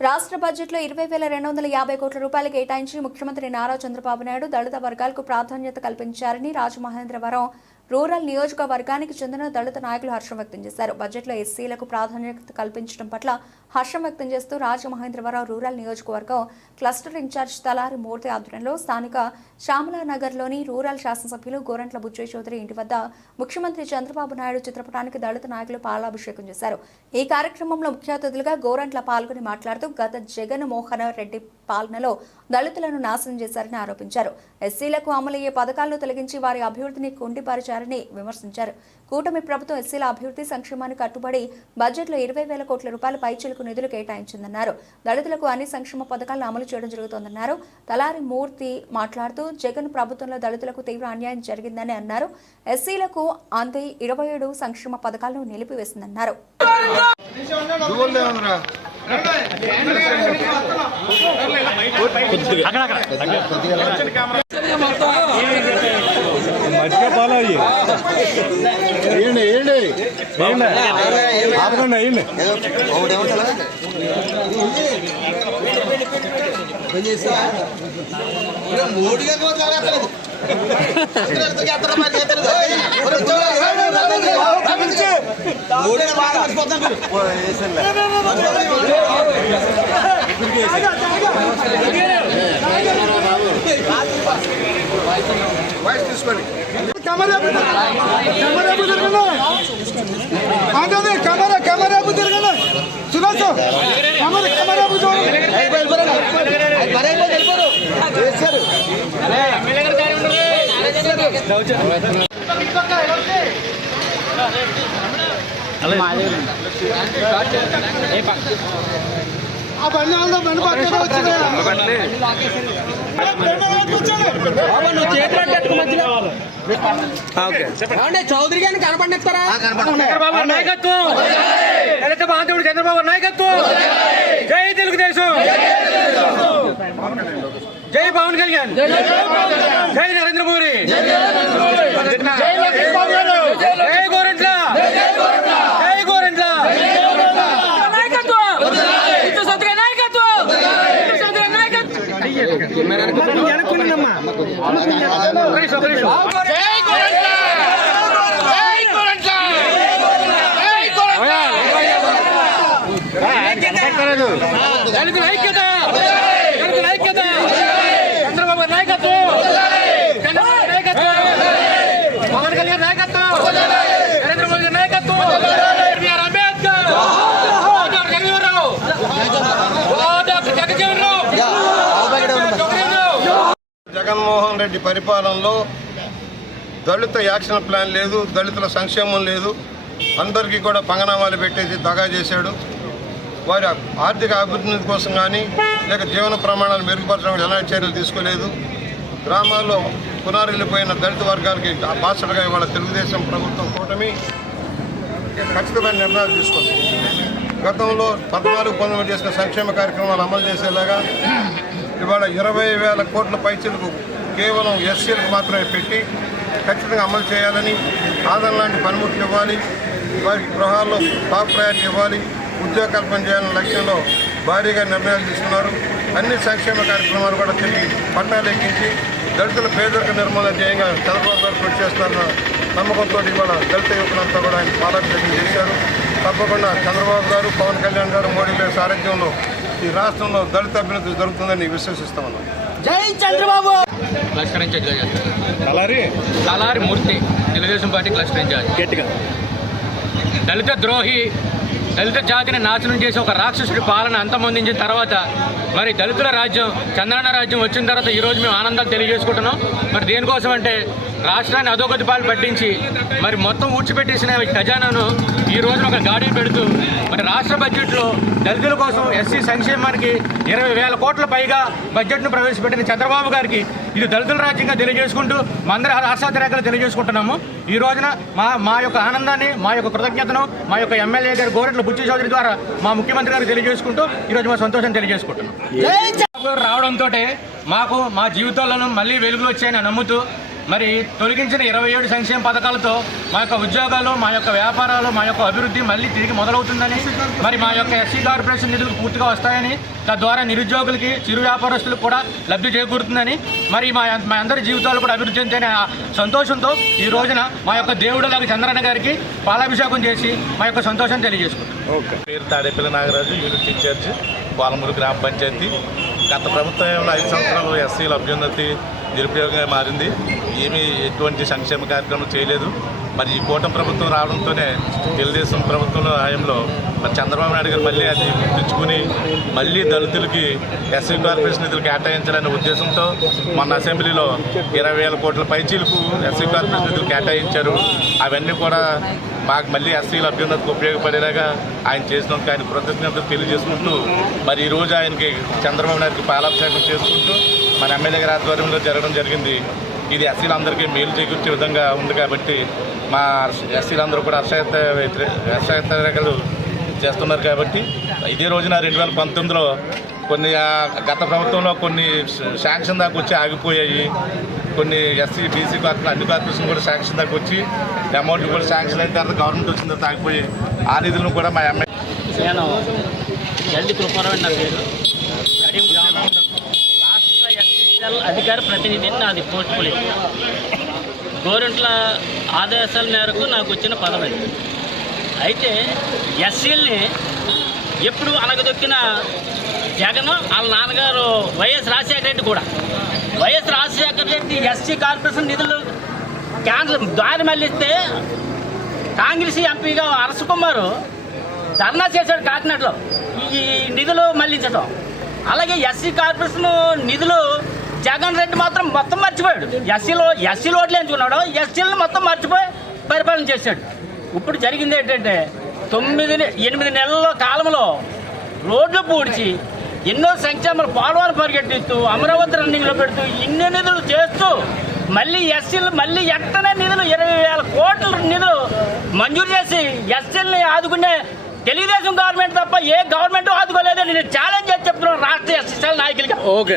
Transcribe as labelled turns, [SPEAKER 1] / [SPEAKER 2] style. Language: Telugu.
[SPEAKER 1] రాష్ట్ర బడ్జెట్లో ఇరవై వేల రెండు వందల యాభై కోట్ల రూపాయలు కేటాయించి ముఖ్యమంత్రి నారా చంద్రబాబు నాయుడు దళిత వర్గాలకు ప్రాధాన్యత కల్పించారని రాజమహేంద్రవరం రూరల్ నియోజకవర్గానికి చెందిన దళిత నాయకులు హర్షం వ్యక్తం చేశారు. బడ్జెట్లో ఎస్సీలకు ప్రాధాన్యత కల్పించడం పట్ల హర్షం వ్యక్తం చేస్తూ రాజమహేంద్రవరం రూరల్ నియోజకవర్గం cluster in charge Talari Murthy ఆధ్వర్యంలో స్థానిక శ్యామలానగర్లోని రూరల్ శాసనసభ్యులు గోరంట్ల బుజ్జయ్య చౌదరి ఇంటి వద్ద ముఖ్యమంత్రి చంద్రబాబు నాయుడు చిత్రపటానికి దళిత నాయకులు పాలాభిషేకం చేశారు. ఈ కార్యక్రమంలో ముఖ్య అతిథులుగా గోరంట్ల పాల్గొని మాట్లాడుతూ గత జగన్ మోహన్ రెడ్డి పాలనలో దళితులను నాశనం చేశారని ఆరోపించారు. ఎస్సీలకు అమలయ్యే పథకాలను తొలగించి వారి అభివృద్ధిని కుండిపరిచారని విమర్శించారు. కూటమి ప్రభుత్వం ఎస్సీల అభివృద్ధి సంక్షేమానికి కట్టుబడి బడ్జెట్లో ఇరవై వేల కోట్ల రూపాయల పైచలకు నిధులు కేటాయించిందన్నారు. దళితులకు అన్ని సంక్షేమ పథకాలను అమలు చేయడం జరుగుతోందన్నారు. తలారి మూర్తి మాట్లాడుతూ జగన్ ప్రభుత్వంలో దళితులకు తీవ్ర అన్యాయం జరిగిందని అన్నారు. ఎస్సీలకు అంతే ఇరవై ఏడు సంక్షేమ పథకాలను నిలిపివేసిందన్నారు.
[SPEAKER 2] దువ్వలదే
[SPEAKER 3] మధ్య ఫాలో అయ్యి
[SPEAKER 2] ఏంటి ఏంటి
[SPEAKER 3] వేయండి ఆపకండి అయ్యండి
[SPEAKER 2] తీసుకోండి
[SPEAKER 4] camera camera camera camera camera camera ఆ బండి వాళ్ళ బండి పక్కన వచ్చింది.
[SPEAKER 5] చౌదరి గారిని కనపడిస్తారా
[SPEAKER 6] చంద్రబాబు నాయకత్వం. దళిత బాంధవుడు చంద్రబాబు నాయకత్వం. జై తెలుగుదేశం. జై పవన్ కళ్యాణ్. జై నరేంద్ర మోడీ జై గోరెంట్ల జై గోరెంట్ల నాయకత్వం ఇటు సత్తుగా నాయకత్వం ఇటు సత్తుగా నాయకత్వం ఒక నిమిషం, ఒక నిమిషం. దళితుల ఐక్యత చంద్రబాబు నాయకత్వం చంద్రబాబు నాయకత్వం పవన్ కళ్యాణ్ నాయకత్వం నరేంద్ర మోదీ నాయకత్వం B R Ambedkar doctor Jagjivanrao doctor Jagjivanrao Jagjivanrao
[SPEAKER 2] Jaganmohan Reddy పరిపాలనలో దళిత యాక్షన్ ప్లాన్ లేదు దళితుల సంక్షేమం లేదు. అందరికీ కూడా పంగనామాలు పెట్టేసి దగా చేశాడు. వారి ఆర్థిక అభివృద్ధి కోసం కానీ లేక జీవన ప్రమాణాలు మెరుగుపరచడానికి ఎలాంటి చర్యలు తీసుకోలేదు. గ్రామాల్లో పునారిల్లిపోయిన దళిత వర్గాలకి బాసటగా ఇవాళ తెలుగుదేశం ప్రభుత్వం కూటమి ఖచ్చితమైన నిర్ణయాలు తీసుకుంది. గతంలో పద్నాలుగు పంతొమ్మిది చేసిన సంక్షేమ కార్యక్రమాలు అమలు చేసేలాగా ఇవాళ ఇరవై వేల కోట్ల పైచలకు కేవలం ఎస్సీలకు మాత్రమే పెట్టి ఖచ్చితంగా అమలు చేయాలని ఆదరణ లాంటి పనిముట్లు ఇవ్వాలి వారికి గృహాల్లో టాప్ ప్రయారిటీ ఇవ్వాలి ఉద్యోగ కల్పన చేయాలనే లక్ష్యంలో భారీగా నిర్ణయాలు తీసుకున్నారు. అన్ని సంక్షేమ కార్యక్రమాలు కూడా తిరిగి పట్టాలు ఎక్కించి దళితుల పేదరిక నిర్మూలన ధ్యేయంగా చంద్రబాబు గారు కృషి చేస్తారన్న నమ్మకంతో ఇవాళ దళిత యువకులంతా కూడా ఆయన పాలాభిషేకం చేశారు. తప్పకుండా చంద్రబాబు గారు పవన్ కళ్యాణ్ గారు మోడీ గారి సారథ్యంలో ఈ రాష్ట్రంలో దళిత అభ్యున్నతి జరుగుతుందని విశ్వసిస్తామన్నాం
[SPEAKER 5] జై చంద్రబాబు!
[SPEAKER 6] క్లస్టర్ ఇన్ఛార్జ్గా చేస్తారు Talari Murthy. Telugudesam party cluster in charge
[SPEAKER 3] గట్టిగా.
[SPEAKER 6] దళిత ద్రోహి దళిత జాతిని నాశనం చేసి ఒక రాక్షసుడి పాలన అంతమొందించిన తర్వాత మరి దళితుల రాజ్యం చంద్రన్న రాజ్యం వచ్చిన తర్వాత ఈరోజు మేము ఆనందాలు తెలియజేసుకుంటున్నాం. మరి దేనికోసం అంటే రాష్ట్రాన్ని అధోగతి పాలు పట్టించి మరి మొత్తం ఊడ్చిపెట్టేసిన ఖజానాను ఈ రోజున ఒక గాడి పెడుతూ మరి రాష్ట్ర బడ్జెట్లో దళితుల కోసం ఎస్సీ సంక్షేమానికి ఇరవై వేల కోట్ల పైగా బడ్జెట్ను ప్రవేశపెట్టిన చంద్రబాబు గారికి ఇది దళితుల రాజ్యంగా తెలియజేసుకుంటూ మా అందరి ఆశాత రేఖలు తెలియజేసుకుంటున్నాము. ఈ రోజున మా మా యొక్క ఆనందాన్ని మా యొక్క కృతజ్ఞతను మా యొక్క ఎమ్మెల్యే గారి గోరెట్ల బుచ్చి చౌదరి ద్వారా మా ముఖ్యమంత్రి గారికి తెలియజేసుకుంటూ ఈరోజు మా సంతోషం తెలియజేసుకుంటున్నాం. రావడంతో మాకు మా జీవితాలను మళ్ళీ వెలుగులు వచ్చాయని నమ్ముతూ మరి తొలగించిన ఇరవై ఏడు సంక్షేమ పథకాలతో మా యొక్క ఉద్యోగాలు మా యొక్క వ్యాపారాలు మా యొక్క అభివృద్ధి మళ్ళీ తిరిగి మొదలవుతుందని మరి మా యొక్క ఎస్సీ కార్పొరేషన్ నిధులు పూర్తిగా వస్తాయని తద్వారా నిరుద్యోగులకి చిరు వ్యాపారస్తులకు కూడా లబ్ధి చేకూరుతుందని మరి మా మా అందరి జీవితాలు కూడా అభివృద్ధి చెందుతాయనే ఆ సంతోషంతో ఈ రోజున మా యొక్క దేవుడు లాగా చంద్రన్న గారికి పాలాభిషేకం చేసి మా యొక్క సంతోషం తెలియజేసుకుంటాం
[SPEAKER 7] పేరు Tadepalli Nagaraju unit in charge Palamuru గ్రామ పంచాయతీ. గత ప్రభుత్వంలో ఐదు సంవత్సరాలు ఎస్సీల అభ్యున్నతి నిరుపయోగంగా మారింది. ఏమీ ఎటువంటి సంక్షేమ కార్యక్రమం చేయలేదు. మరి ఈ కూటమి ప్రభుత్వం రావడంతోనే తెలుగుదేశం ప్రభుత్వం హయాంలో మరి చంద్రబాబు నాయుడు గారు మళ్ళీ అది తెచ్చుకుని మళ్ళీ దళితులకి ఎస్సీ కార్పొరేషన్ నిధులు కేటాయించాలనే ఉద్దేశంతో మొన్న అసెంబ్లీలో ఇరవై వేల కోట్ల పైచీలకు ఎస్సీ కార్పొరేషన్ నిధులు కేటాయించారు. అవన్నీ కూడా మాకు మళ్ళీ ఎస్సీల అభ్యున్నతికి ఉపయోగపడేలాగా ఆయన చేసినందుకు ఆయన కృతజ్ఞతలు తెలియజేసుకుంటూ మరి ఈ రోజు ఆయనకి చంద్రబాబు నాయుడుకి పాలాభిషేకం చేసుకుంటూ మన ఎమ్మెల్యే గారి ఆధ్వర్యంలో జరగడం జరిగింది. ఇది ఎస్సీలందరికీ మేలు చేకూర్చే విధంగా ఉంది కాబట్టి మా ఎస్సీలందరూ కూడా హర్షాయత హర్షాయతలు చేస్తున్నారు కాబట్టి ఇదే రోజున రెండు వేల పంతొమ్మిదిలో కొన్ని గత ప్రభుత్వంలో కొన్ని శాంక్షన్ దాకా వచ్చి ఆగిపోయాయి. కొన్ని ఎస్సీ బీసీ కార్పులు అన్ని కార్పొరేషన్ కూడా శాంక్షన్ దాకా వచ్చి అమౌంట్ కూడా శాంక్షన్ అయిన తర్వాత గవర్నమెంట్ వచ్చిన తర్వాత ఆగిపోయి ఆ నిధులను కూడా మా ఎమ్మెల్యే
[SPEAKER 8] నేను జల్ది కృపారావు నా పేరు కరీం గ్రామం రాష్ట్ర ఎస్ఎస్ఎల్ అధికార ప్రతినిధిని నాది పోస్ట్ పోలీస్. ఆదేశాల మేరకు నాకు వచ్చిన పదవి అయితే ఎస్సీల్ని ఎప్పుడు అనగదొక్కిన జగన్ వాళ్ళ నాన్నగారు వైఎస్ రాజశేఖర రెడ్డి కూడా. Y S Rajasekhara Reddy SC corporation నిధులు క్యాన్సల్ దారి మళ్ళిస్తే కాంగ్రెస్ ఎంపీగా అరసు కుమారు ధర్నా చేశాడు కాకినాడలో. ఈ నిధులు మళ్ళించడం అలాగే ఎస్సీ కార్పొరేషన్ నిధులు జగన్ రెడ్డి మాత్రం మొత్తం మర్చిపోయాడు. ఎస్సీలో ఎస్సీ ఓట్లు ఎంచుకున్నాడు. ఎస్సీలను మొత్తం మర్చిపోయి పరిపాలన చేశాడు. ఇప్పుడు జరిగింది ఏంటంటే తొమ్మిది ఎనిమిది నెలల కాలంలో రోడ్లు పూడ్చి ఎన్నో సంక్షేమాలు పోలవరం పరిగెట్టిస్తూ అమరావతి రన్నింగ్లో పెడుతూ ఇన్ని నిధులు చేస్తూ మళ్ళీ ఎస్సీలు మళ్ళీ ఎట్టనే నిధులు ఇరవై వేల కోట్ల నిధులు మంజూరు చేసి ఎస్సీలని ఆదుకునే తెలుగుదేశం గవర్నమెంట్ తప్ప ఏ గవర్నమెంట్ ఆదుకోలేదని నేను ఛాలెంజ్ చేసి చెప్తున్నాను. రాష్ట్ర ఎస్సీ నాయకులుగా
[SPEAKER 5] ఓకే